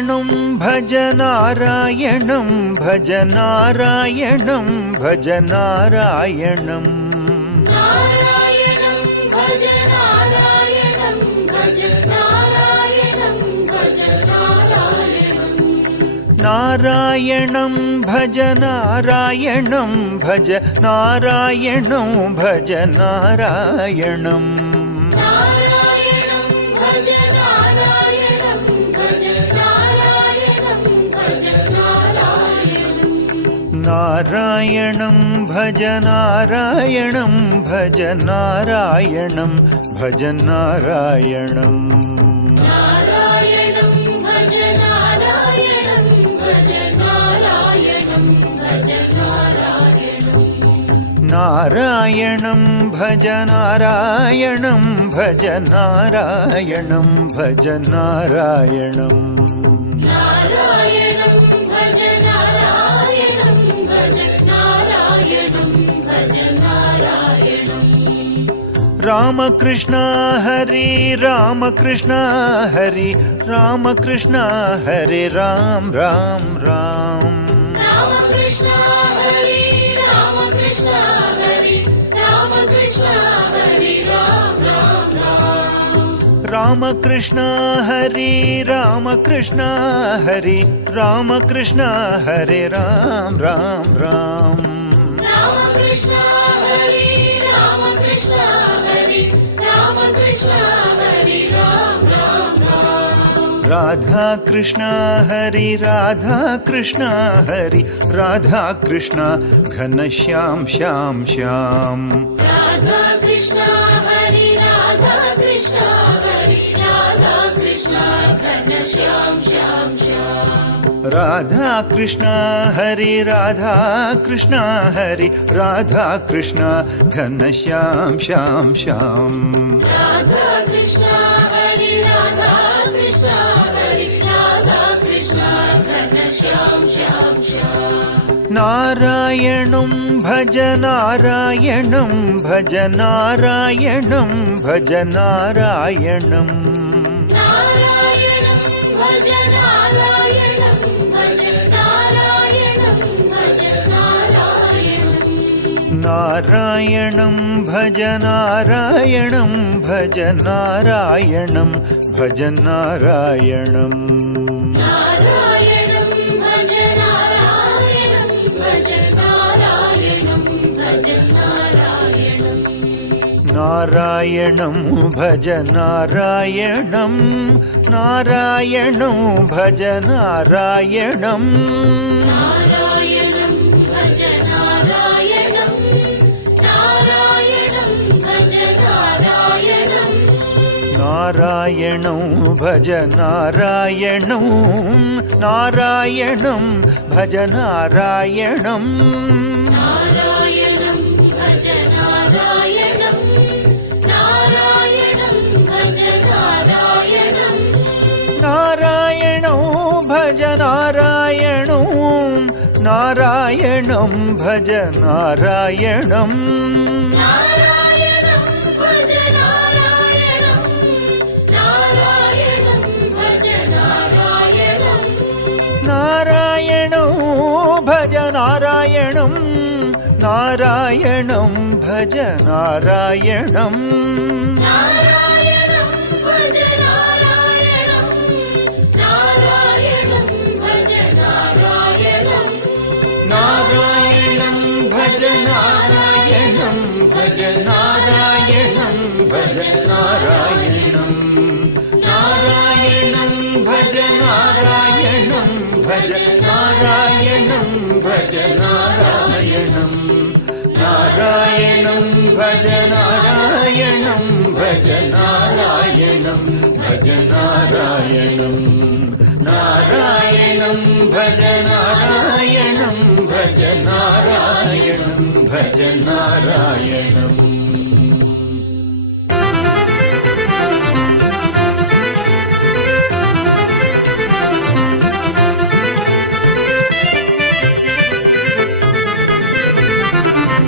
नारायणं भज नारायणं भज नारायणं भज नारायणं नारायणं भज नारायणं भज नारायणं भज नारायणं नारायणं भज नारायणं भज नारायणं भज नारायणं नारायणं भज नारायणं भज नारायणं भज नारायणं नारायणं भज नारायणं भज नारायणं भज नारायणं नारायणं भज नारायणं भज नारायणं भज नारायणं नारायणं भज नारायणं भज नारायणं भज नारायणं रामकृष्ण हरि रामकृष्ण हरि रामकृष्ण हरे राम राम राम रामकृष्ण हरि रामकृष्ण हरि रामकृष्ण हरि राम राम राम रामकृष्ण हरि रामकृष्ण हरि रामकृष्ण हरे राम राम राम रामकृष्ण हरि रामकृष्ण हरि रामकृष्ण हरि राम राम राम राधा कृष्ण हरि राधा कृष्ण हरि राधा कृष्ण घनश्याम श्याम श्याम राधा कृष्ण हरि राधा कृष्ण हरि राधा कृष्ण घनश्याम श्याम श्याम राधा कृष्ण हरि राधा कृष्ण हरि राधा कृष्ण घनश्याम श्याम श्याम राधा कृष्ण हरि राधा कृष्ण हरि राधा कृष्ण घनश्याम श्याम श्याम नारायणं भज नारायणं भज नारायणं भज नारायणं नारायणं भज नारायणं भज नारायणं भज नारायणं नारायणं भज नारायणं भज नारायणं भज नारायणं नारायणं भज नारायणं भज नारायणं भज नारायणं नारायणं भज नारायणं नारायणं भज नारायणं नारायणं भज नारायणं नारायणं भज नारायणं नारायणं भज नारायणं नारायणं भज नारायणं नारायणं भज नारायणं नारायणं भज नारायणं नारायणं भज नारायणं नारायणं भज नारायणं नारायणं भज नारायणं नारायणं भज नारायणं नारायणं भज नारायणं नारायणं भज नारायणं नारायणं भज नारायणं नारायणं भज नारायणं नारायणं भज नारायणं भज नारायणं भज नारायणं नारायणं भज नारायणं भज नारायणं भज नारायणं नारायणं भज नारायणं भज नारायणं भज नारायणं नारायणं भज नारायणं भज नारायणं भज नारायणं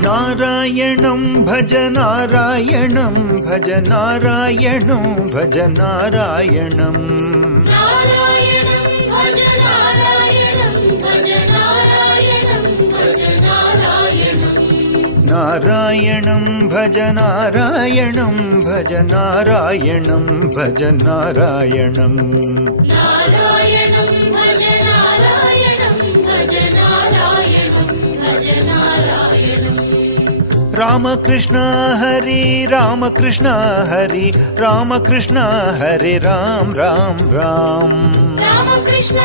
नारायणं भज नारायणं भज नारायणं भज नारायणं नारायणं भज नारायणं भज नारायणं भज नारायणं भज नारायणम् नारायणं भज नारायणं भज नारायणं भज नारायणम् रामकृष्ण हरि रामकृष्ण हरि रामकृष्ण हरे राम राम राम रामकृष्ण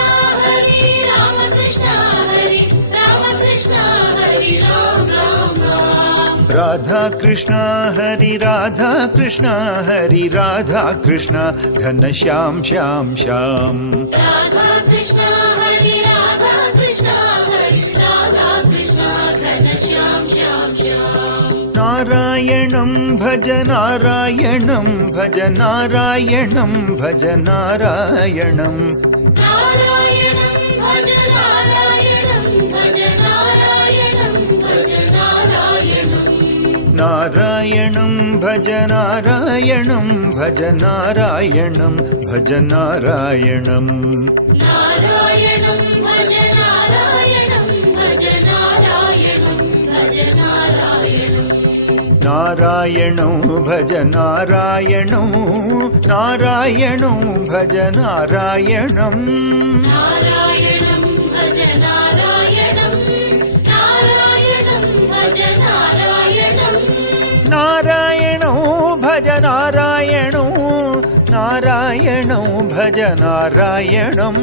हरि रामकृष्ण हरि रामकृष्ण हरि राम राम राम राधा कृष्ण हरि राधा कृष्ण हरि राधा कृष्ण घनश्याम श्याम श्याम राधा कृष्ण हरि राधा कृष्ण हरि राधा कृष्ण घनश्याम श्याम श्याम नारायणं भज नारायणं भज नारायणं भज नारायणम् नारायणं भज नारायणं भज नारायणं भज नारायणम् नारायणं भज नारायणं भज नारायणं भज नारायणम् नारायणं भज नारायणं भज नारायणं भज नारायणम् नारायणं भज नारायणं नारायणं भज नारायणम् नारायणं भज नारायणं नारायणं भज नारायणम् नारायणं भज नारायणं नारायणं भज नारायणम्